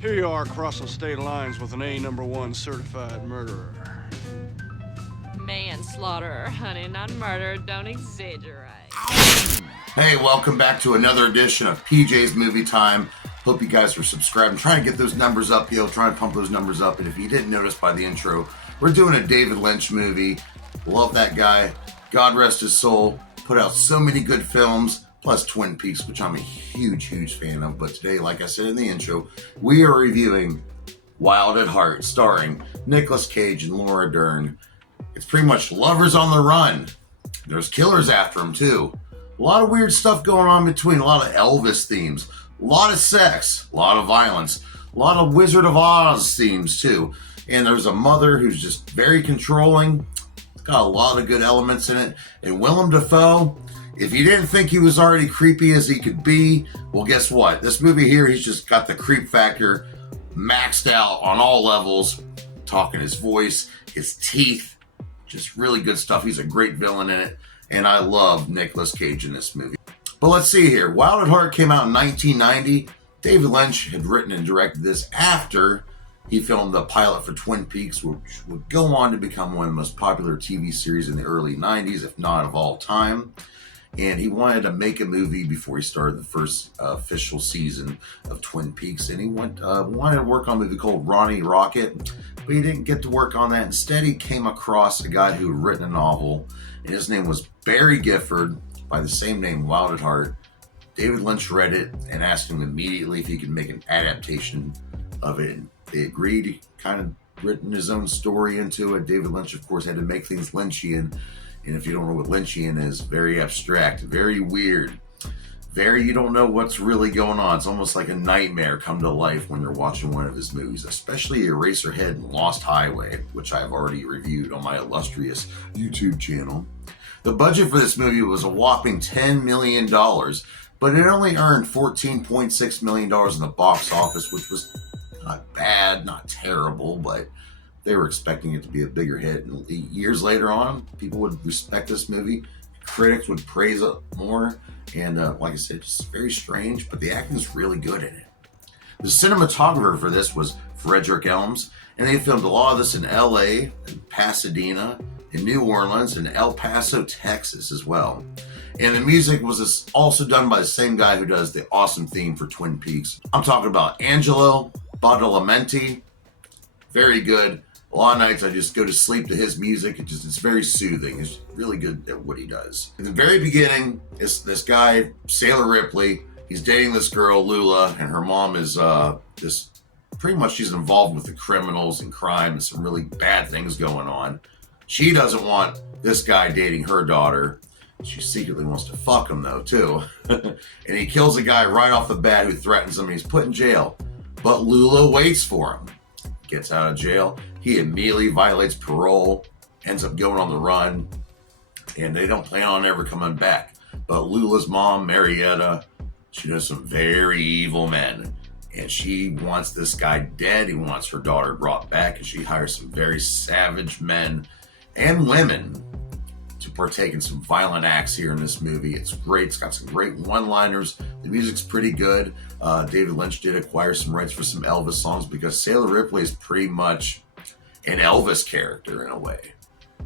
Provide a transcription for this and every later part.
Here you are crossing state lines with an A1 certified murderer. Manslaughter, honey, not murder. Don't exaggerate. Hey, welcome back to another edition of PJ's Movie Time. Hope you guys are subscribed. I'm trying to get those numbers up, trying to pump those numbers up. And if you didn't notice by the intro, we're doing a David Lynch movie. Love that guy. God rest his soul. Put out so many good films, plus Twin Peaks, which I'm a huge fan of. But today, like I said in the intro, we are reviewing Wild at Heart, starring Nicolas Cage and Laura Dern. It's pretty much lovers on the run. There's killers after them, too. A lot of weird stuff going on between, a lot of Elvis themes, a lot of sex, a lot of violence, a lot of Wizard of Oz themes, too. And there's a mother who's just very controlling. It's got a lot of good elements in it. And Willem Dafoe, if you didn't think he was already creepy as he could be, well, guess what? This movie here, he's just got the creep factor maxed out on all levels. Talking his voice, his teeth, just really good stuff. He's a great villain in it. And I love Nicolas Cage in this movie. But let's see here. Wild at Heart came out in 1990. David Lynch had written and directed this after he filmed the pilot for Twin Peaks, which would go on to become one of the most popular TV series in the early 90s, if not of all time. And he wanted to make a movie before he started the first official season of Twin Peaks. And he wanted to work on a movie called Ronnie Rocket, but he didn't get to work on that. Instead, he came across a guy who had written a novel, and his name was Barry Gifford, by the same name, Wild at Heart. David Lynch read it and asked him immediately if he could make an adaptation of it. They agreed. He kind of written his own story into it. David Lynch, of course, had to make things Lynchian. And if you don't know what Lynchian is, very abstract, very weird, you don't know what's really going on. It's almost like a nightmare come to life when you're watching one of his movies, especially Eraserhead and Lost Highway, which I've already reviewed on my illustrious YouTube channel. The budget for this movie was a whopping $10 million, but it only earned $14.6 million in the box office, which was not bad, not terrible, but they were expecting it to be a bigger hit. And years later on, people would respect this movie. Critics would praise it more. And like I said, it's very strange, but the acting is really good in it. The cinematographer for this was Frederick Elms, and they filmed a lot of this in LA, in Pasadena, in New Orleans, and El Paso, Texas as well. And the music was also done by the same guy who does the awesome theme for Twin Peaks. I'm talking about Angelo Badalamenti. Very good. A lot of nights I just go to sleep to his music. It's very soothing. He's really good at what he does. In the very beginning, this guy, Sailor Ripley, he's dating this girl, Lula, and her mom is pretty much she's involved with the criminals and crime and some really bad things going on. She doesn't want this guy dating her daughter. She secretly wants to fuck him though, too. And he kills a guy right off the bat who threatens him and he's put in jail. But Lula waits for him. Gets out of jail. He immediately violates parole, ends up going on the run, and they don't plan on ever coming back. But Lula's mom, Marietta, she knows some very evil men, and she wants this guy dead. He wants her daughter brought back, and she hires some very savage men and women to partake in some violent acts here in this movie. It's great. It's got some great one-liners. The music's pretty good. David Lynch did acquire some rights for some Elvis songs because Sailor Ripley is pretty much an Elvis character in a way.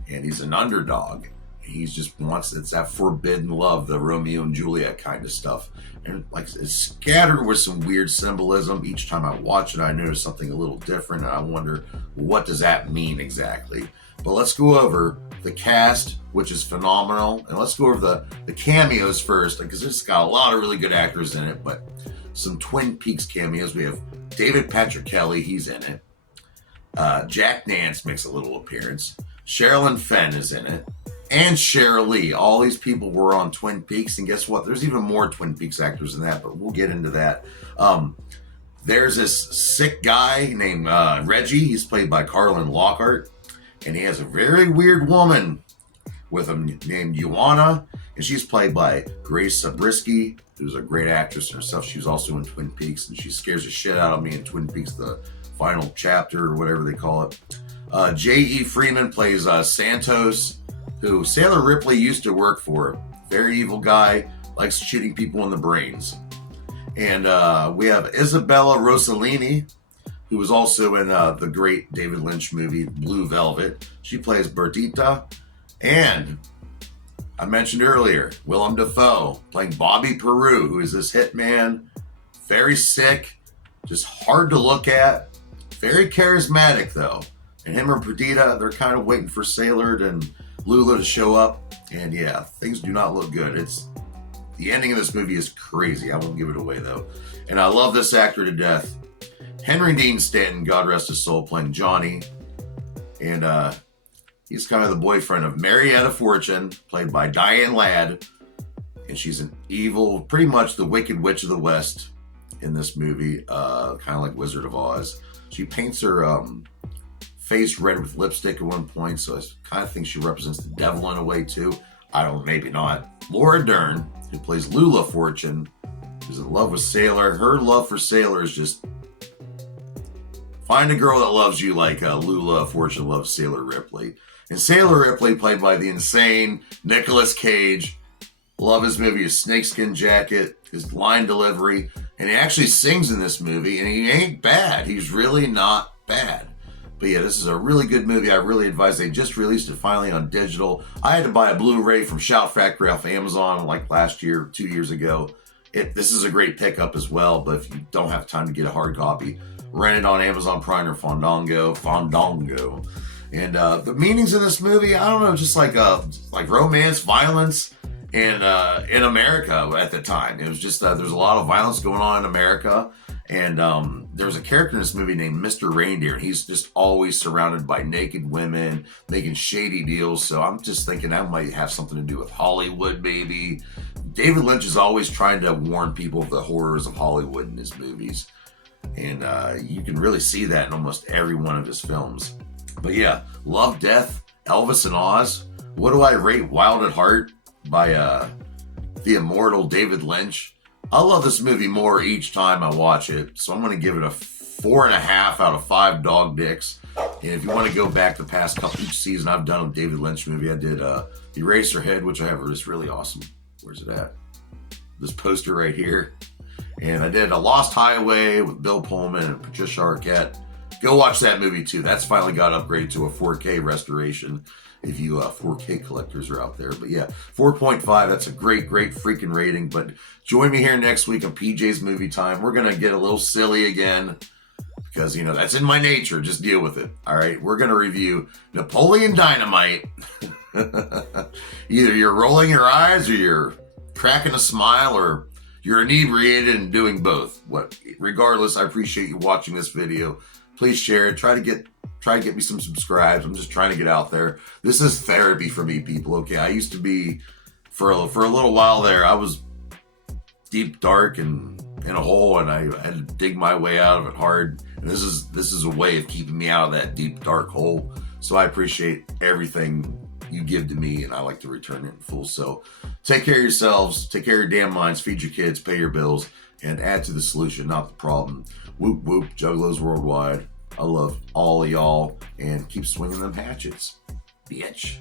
And he's an underdog. He just wants, it's that forbidden love, the Romeo and Juliet kind of stuff. And like it's scattered with some weird symbolism. Each time I watch it, I notice something a little different. And I wonder, what does that mean exactly? But let's go over the cast, which is phenomenal. And let's go over the cameos first, because it's got a lot of really good actors in it. But some Twin Peaks cameos. We have David Patrick Kelly, he's in it. Jack Nance makes a little appearance. Sherilyn Fenn is in it. And Sheryl Lee. All these people were on Twin Peaks. And guess what? There's even more Twin Peaks actors than that, but we'll get into that. There's this sick guy named Reggie. He's played by Carlin Lockhart. And he has a very weird woman with him named Ioana. And she's played by Grace Zabriskie, who's a great actress herself. She was also in Twin Peaks, and she scares the shit out of me in Twin Peaks, the final chapter, or whatever they call it. J.E. Freeman plays Santos, who Sailor Ripley used to work for. Very evil guy, likes shooting people in the brains. And we have Isabella Rossellini, who was also in the great David Lynch movie Blue Velvet. She plays Bertita. And I mentioned earlier, Willem Dafoe playing Bobby Peru, who is this hitman, very sick, just hard to look at, very charismatic though. And him and Perdita, they're kind of waiting for Sailor and Lula to show up. And yeah, things do not look good. The ending of this movie is crazy. I won't give it away though. And I love this actor to death. Henry Dean Stanton, God rest his soul, playing Johnny. And he's kind of the boyfriend of Marietta Fortune, played by Diane Ladd. And she's an evil, pretty much the Wicked Witch of the West in this movie, kind of like Wizard of Oz. She paints her face red with lipstick at one point, so I kind of think she represents the devil in a way too. I don't, maybe not. Laura Dern, who plays Lula Fortune, is in love with Sailor. Her love for Sailor is just, find a girl that loves you like Lula Fortune loves Sailor Ripley. And Sailor Ripley, played by the insane Nicolas Cage. Love his movie, his snakeskin jacket, his line delivery. And he actually sings in this movie, and he ain't bad. He's really not bad. But yeah, this is a really good movie. I really advise. They just released it finally on digital. I had to buy a Blu-ray from Shout Factory off Amazon like last year, 2 years ago. This is a great pickup as well, but if you don't have time to get a hard copy, rent it on Amazon Prime or Fandango. And the meanings in this movie, I don't know, just like romance, violence, and in America at the time. It was just there's a lot of violence going on in America. And there was a character in this movie named Mr. Reindeer, and he's just always surrounded by naked women, making shady deals. So I'm just thinking that might have something to do with Hollywood, maybe. David Lynch is always trying to warn people of the horrors of Hollywood in his movies. And you can really see that in almost every one of his films. But yeah, Love, Death, Elvis, and Oz. What do I rate Wild at Heart by the immortal David Lynch? I love this movie more each time I watch it, so I'm going to give it a 4.5 out of 5 dog dicks. And if you want to go back the past each season I've done with David Lynch movie, I did Eraserhead, which I have this really awesome. Where's it at? This poster right here. And I did A Lost Highway with Bill Pullman and Patricia Arquette. Go watch that movie too. That's finally got upgraded to a 4K restoration. If you 4K collectors are out there. But yeah, 4.5, that's a great freaking rating. But join me here next week on PJ's Movie Time. We're going to get a little silly again because, you know, that's in my nature. Just deal with it. All right, we're going to review Napoleon Dynamite. Either you're rolling your eyes or you're cracking a smile or you're inebriated and doing both. Regardless, I appreciate you watching this video. Please share it. Try to get me some subscribes. I'm just trying to get out there. This is therapy for me, people. Okay, I used to be for a little while there. I was deep, dark, and in a hole, and I had to dig my way out of it hard. And this is a way of keeping me out of that deep, dark hole. So I appreciate everything you give to me, and I like to return it in full. So take care of yourselves. Take care of your damn minds. Feed your kids. Pay your bills, and add to the solution, not the problem. Whoop whoop. Juggalos worldwide. I love all of y'all, and keep swinging them hatchets, bitch.